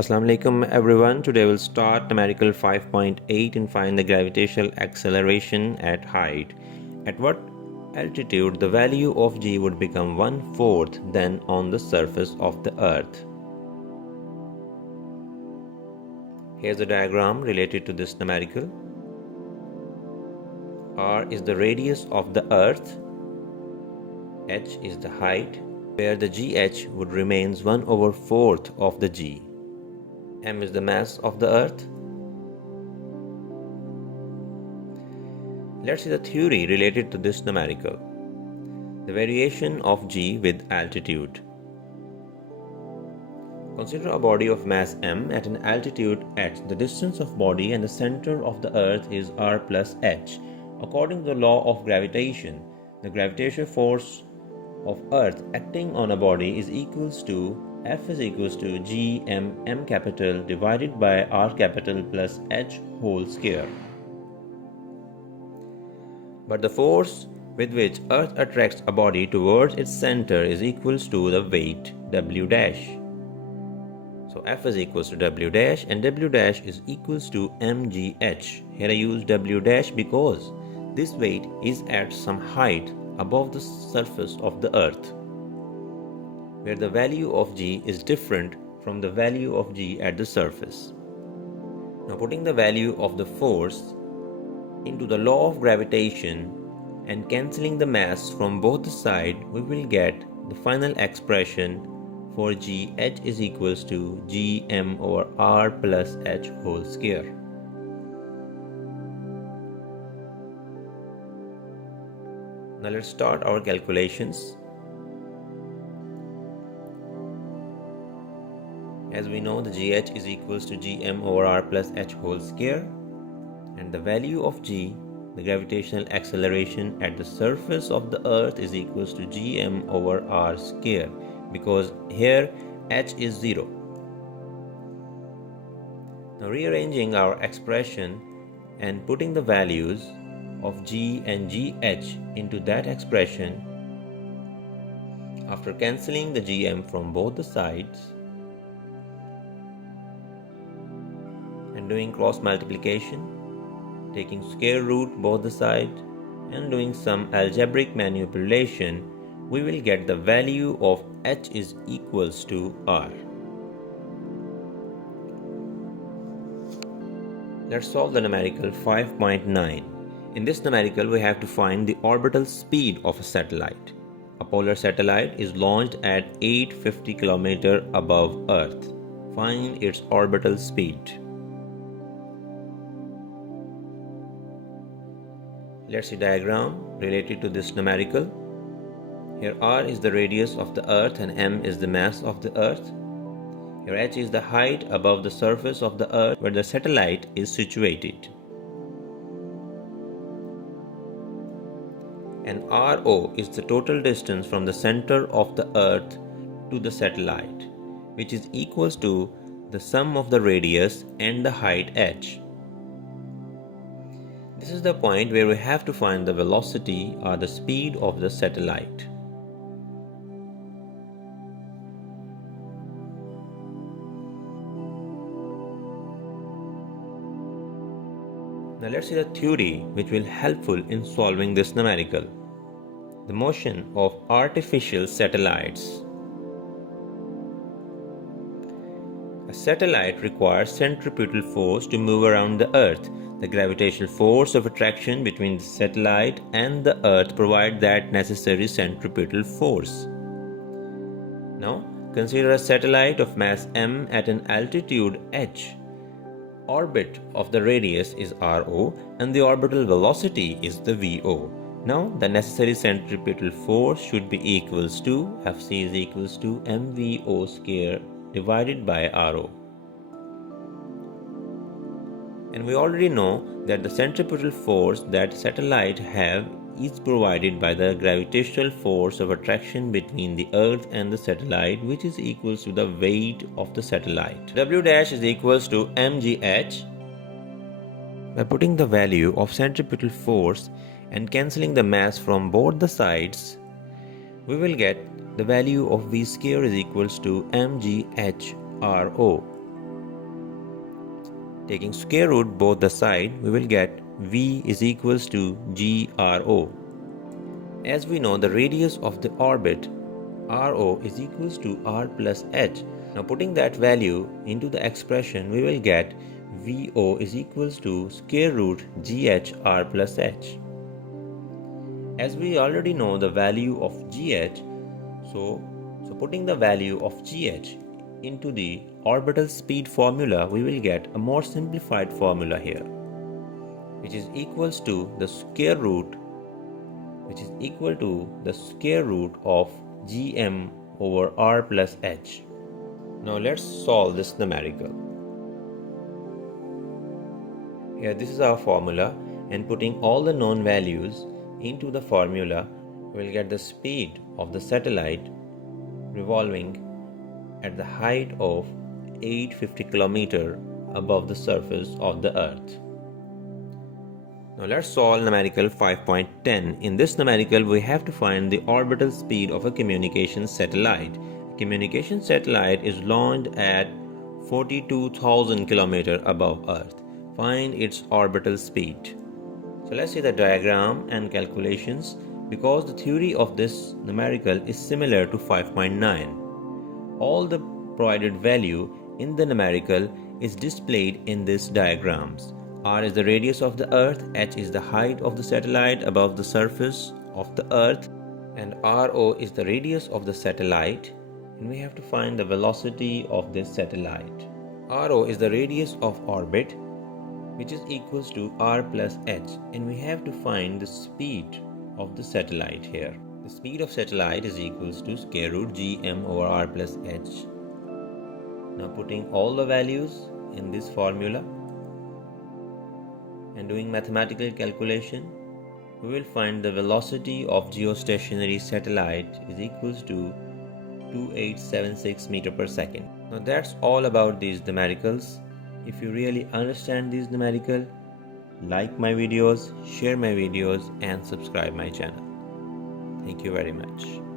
Assalamu alaikum everyone. Today we'll start numerical 5.8 and find the gravitational acceleration at height. At what altitude the value of g would become 1/4 than on the surface of the earth. Here's a diagram related to this numerical. R is the radius of the earth, h is the height, where the gh would remains 1/4 of the g. M is the mass of the earth. Let's see the theory related to this numerical. The variation of g with altitude. Consider a body of mass m at an altitude h. The distance of body and the center of the earth is r plus h. According to the law of gravitation, the gravitational force of earth acting on a body is equals to F is equals to g m capital divided by r capital plus h whole square. But the force with which earth attracts a body towards its center is equals to the weight w dash. So F is equals to w dash and w dash is equals to mgh. Here I use w dash because this weight is at some height above the surface of the earth, where the value of g is different from the value of g at the surface. Now putting the value of the force into the law of gravitation and cancelling the mass from both the sides, we will get the final expression for gh is equals to gm over r plus h whole square. Now let's start our calculations. As we know, the gh is equals to gm over r plus h whole square, and the value of g, the gravitational acceleration at the surface of the earth, is equals to gm over r square, because here h is 0. Now rearranging our expression and putting the values of g and gh into that expression, after cancelling the gm from both the sides and doing cross multiplication, taking square root both the sides and doing some algebraic manipulation, we will get the value of h is equals to r. Let's solve the numerical 5.9. In this numerical, we have to find the orbital speed of a satellite. A polar satellite is launched at 850 km above Earth. Find its orbital speed. Let's see diagram related to this numerical. Here r is the radius of the earth and m is the mass of the earth. Here h is the height above the surface of the earth where the satellite is situated. And RO is the total distance from the center of the earth to the satellite, which is equals to the sum of the radius and the height h. This is the point where we have to find the velocity or the speed of the satellite. Now let's see the theory which will helpful in solving this numerical. The motion of artificial satellites. A satellite requires centripetal force to move around the earth. The gravitational force of attraction between the satellite and the earth provides that necessary centripetal force. Now consider a satellite of mass m at an altitude h. Orbit of the radius is rO and the orbital velocity is the VO. Now the necessary centripetal force should be equals to Fc is equals to mVO square divided by rO. And we already know that the centripetal force that satellite have is provided by the gravitational force of attraction between the earth and the satellite, which is equals to the weight of the satellite. W dash is equals to mgh. By putting the value of centripetal force and cancelling the mass from both the sides, we will get the value of v square is equals to mgh rho. Taking square root both the side, we will get V is equals to GRO. As we know, the radius of the orbit RO is equals to R plus H. Now putting that value into the expression, we will get VO is equals to square root GH R plus H. As we already know the value of GH, so putting the value of GH into the orbital speed formula, we will get a more simplified formula here, which is equals to the square root of Gm over R plus H. Now let's solve this numerical. Here this is our formula, and putting all the known values into the formula, we will get the speed of the satellite revolving at the height of 850 km above the surface of the Earth. Now let's solve numerical 5.10. In this numerical, we have to find the orbital speed of a communication satellite. A communication satellite is launched at 42,000 km above Earth. Find its orbital speed. So let's see the diagram and calculations. Because the theory of this numerical is similar to 5.9, all the provided value in the numerical is displayed in these diagrams. R is the radius of the Earth, H is the height of the satellite above the surface of the Earth, and RO is the radius of the satellite, and we have to find the velocity of this satellite. RO is the radius of orbit, which is equals to R plus H, and we have to find the speed of the satellite here. The speed of satellite is equals to square root Gm over R plus H. Now putting all the values in this formula and doing mathematical calculation, we will find the velocity of geostationary satellite is equals to 2876 meter per second. Now that's all about these numericals. If you really understand these numerical, like my videos, share my videos, and subscribe my channel. Thank you very much.